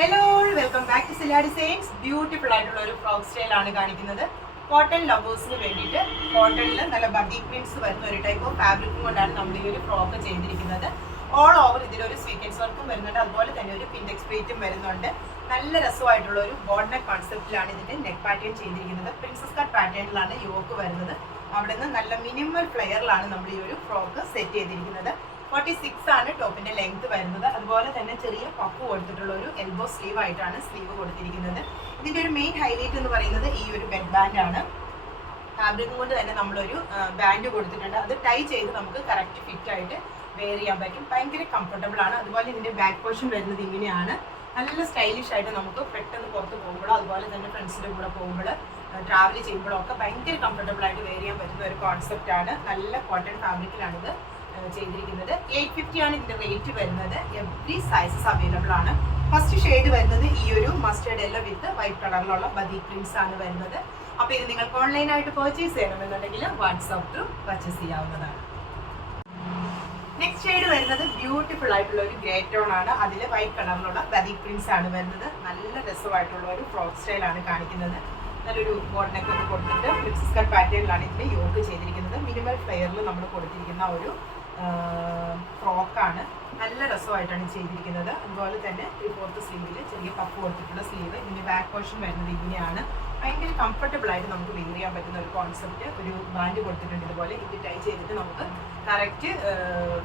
Hello, welcome back to Sila designs. Beautiful ആയിട്ടുള്ള ഒരു frock style ആണ് കാണിക്കുന്നത്. കോട്ടൺ ലവേഴ്സിന് വേണ്ടിയിട്ട് കോട്ടണിൽ നല്ല ബഡി പ്രിന്റ്സ് വരുന്ന ഒരു ടൈപ്പ് ഓഫ് ഫാബ്രിക്കും കൊണ്ടാണ് നമ്മൾ ഈ ഒരു ഫ്രോക്ക് ചെയ്തിരിക്കുന്നത്. ഓൾ ഓവർ ഇതിലൊരു സ്വീക്കൻസ് വർക്കും വരുന്നുണ്ട്, അതുപോലെ തന്നെ ഒരു പിൻഡെക്സ് പ്ലേറ്റും വരുന്നുണ്ട്. നല്ല രസമായിട്ടുള്ള ഒരു ബോർഡ് നെക്ക് കോൺസെപ്റ്റിലാണ് ഇതിന്റെ നെക്ക് പാറ്റേൺ ചെയ്തിരിക്കുന്നത്. പ്രിൻസസ് കട്ട് പാറ്റേണിലാണ് യോക്ക് വരുന്നത്. അവിടെ നിന്ന് നല്ല മിനിമൽ ഫ്ലെയറിലാണ് നമ്മൾ ഈ ഒരു ഫ്രോക്ക് സെറ്റ് ചെയ്തിരിക്കുന്നത്. 46 ആണ് ടോപ്പിന്റെ ലെങ്ത് വരുന്നത്. അതുപോലെ തന്നെ ചെറിയ പഫ് കൊടുത്തിട്ടുള്ള ഒരു എൽബോ സ്ലീവ് ആയിട്ടാണ് സ്ലീവ് കൊടുത്തിരിക്കുന്നത്. ഇതിന്റെ ഒരു മെയിൻ ഹൈലൈറ്റ് എന്ന് പറയുന്നത് ഈ ഒരു ബെഡ് ബാൻഡ് ആണ്. ഫാബ്രിക് കൊണ്ട് തന്നെ നമ്മളൊരു ബാൻഡ് കൊടുത്തിട്ടുണ്ട്. അത് ടൈ ചെയ്ത് നമുക്ക് കറക്റ്റ് ഫിറ്റ് ആയിട്ട് വെയർ ചെയ്യാൻ പറ്റും. ഭയങ്കര കംഫർട്ടബിൾ ആണ്. അതുപോലെ ഇതിന്റെ ബാക്ക് പോർഷൻ വരുന്നത് ഇങ്ങനെയാണ്. നല്ല സ്റ്റൈലിഷ് ആയിട്ട് നമുക്ക് പെട്ടെന്ന് പുറത്ത് പോകുമ്പോഴോ അതുപോലെ തന്നെ ഫ്രണ്ട്സിന്റെ കൂടെ പോകുമ്പോൾ ട്രാവൽ ചെയ്യുമ്പോഴോ ഒക്കെ ഭയങ്കര കംഫർട്ടബിൾ ആയിട്ട് വെയർ ചെയ്യാൻ പറ്റുന്ന ഒരു കോൺസെപ്റ്റ് ആണ്. നല്ല കോട്ടൺ ഫാബ്രിക്കിലാണ് ഇത് ചെയ്തിരിക്കുന്നത്. 850 ആണ് ഇതിന്റെ റേറ്റ് വരുന്നത്. എവറി സൈസസ് അവൈലബിൾ ആണ്. ഫസ്റ്റ് ഷെയ്ഡ് വരുന്നത് ഈ ഒരു മസ്റ്റേർഡ് യെല്ലോ വിത്ത് വൈറ്റ് കളറിലുള്ള ബദി പ്രിന്റ്സ് ആണ് വരുന്നത്. അപ്പൊ ഇത് നിങ്ങൾക്ക് ഓൺലൈനായിട്ട് പർച്ചേസ് ചെയ്യണമെന്നുണ്ടെങ്കിൽ വാട്സാപ്പ് ത്രൂ പർച്ചേസ് ചെയ്യാവുന്നതാണ്. നെക്സ്റ്റ് ഷെയ്ഡ് വരുന്നത് ബ്യൂട്ടിഫുൾ ആയിട്ടുള്ള ഒരു ഗ്രേ ടോൺ ആണ്. അതിൽ വൈറ്റ് കളറിലുള്ള ബദി പ്രിന്റ്സ് ആണ് വരുന്നത്. നല്ല രസമായിട്ടുള്ള ഒരു ഫ്രോക്ക് സ്റ്റൈൽ ആണ് കാണിക്കുന്നത്. നല്ലൊരു ബോർഡ് നെക്ക് ഒക്കെ കൊടുത്തിട്ട് പ്രിൻസസ് കട്ട് പാറ്റേണിലാണ് ഇതിന്റെ യോക്ക് ചെയ്തിരിക്കുന്നത്. മിനിമൽ ഫ്ലെയറിൽ നമ്മൾ കൊടുത്തിരിക്കുന്ന ഒരു ഫ്രോക്കാണ്. നല്ല രസമായിട്ടാണ് ചെയ്തിരിക്കുന്നത്. അതുപോലെ തന്നെ 3/4 സ്ലീവിൽ ചെറിയ പഫ് കൊടുത്തിട്ടുള്ള സ്ലീവ്. ഇതിന്റെ ബാക്ക് പോർഷൻ വരുന്നത് ഇങ്ങനെയാണ്. ഭയങ്കര കംഫർട്ടബിൾ ആയിട്ട് നമുക്ക് വെയർ ചെയ്യാൻ പറ്റുന്ന ഒരു കോൺസെപ്റ്റ്. ഒരു ബാൻഡ് കൊടുത്തിട്ടുണ്ട് ഇതുപോലെ. ഇത് ടൈ ചെയ്തിട്ട് നമുക്ക് കറക്റ്റ്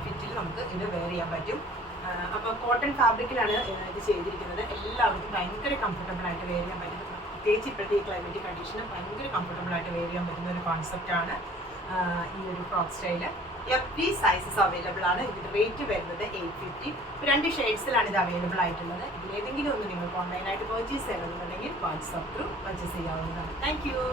ഫിറ്റിൽ നമുക്ക് ഇത് വെയർ ചെയ്യാൻ പറ്റും. അപ്പോൾ കോട്ടൺ ഫാബ്രിക്കിലാണ് ഇത് ചെയ്തിരിക്കുന്നത്. എല്ലാവർക്കും ഭയങ്കര കംഫർട്ടബിൾ ആയിട്ട് വെയർ ചെയ്യാൻ പറ്റുന്നത്. പ്രത്യേകിച്ച് ഇപ്പോഴത്തെ ഈ ക്ലൈമറ്റിക് കണ്ടീഷന് ഭയങ്കര കംഫർട്ടബിൾ ആയിട്ട് വെയർ ചെയ്യാൻ പറ്റുന്ന ഒരു കോൺസെപ്റ്റാണ് ഈ ഒരു frock style. Every sizes available ആണ്. ഇതിന്റെ റേറ്റ് വരുന്നത് 850. 2 ഷെയ്ഡ്സിലാണ് ഇത് അവൈലബിൾ ആയിട്ടുള്ളത്. ഇതിലേതെങ്കിലും ഒന്ന് നിങ്ങൾക്ക് ഓൺലൈനായിട്ട് പർച്ചേസ് ചെയ്യണമെന്നുണ്ടെങ്കിൽ വാട്സാപ്പ് ത്രൂ പർച്ചേസ് ചെയ്യാവുന്നതാണ്. Thank you.